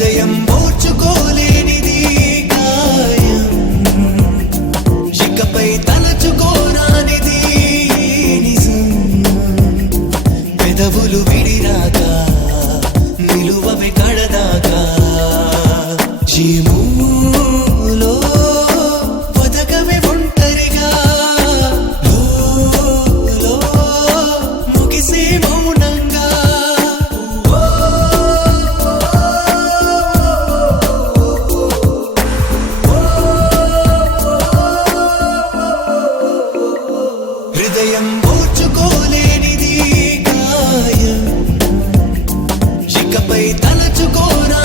హృదయం ఓర్చుకోలేనిది గాయం, ఇకపై తలచుకోరానిది నిజం. పెదవులు విడిరాగా నిలువవి కడదాకా జీములో బతకవే ఒంటరిగా, లో ముగిసే మౌనంగా. హృదయం ఓర్చుకోలేనిది గాయం, ఇకపై తలచుకోరా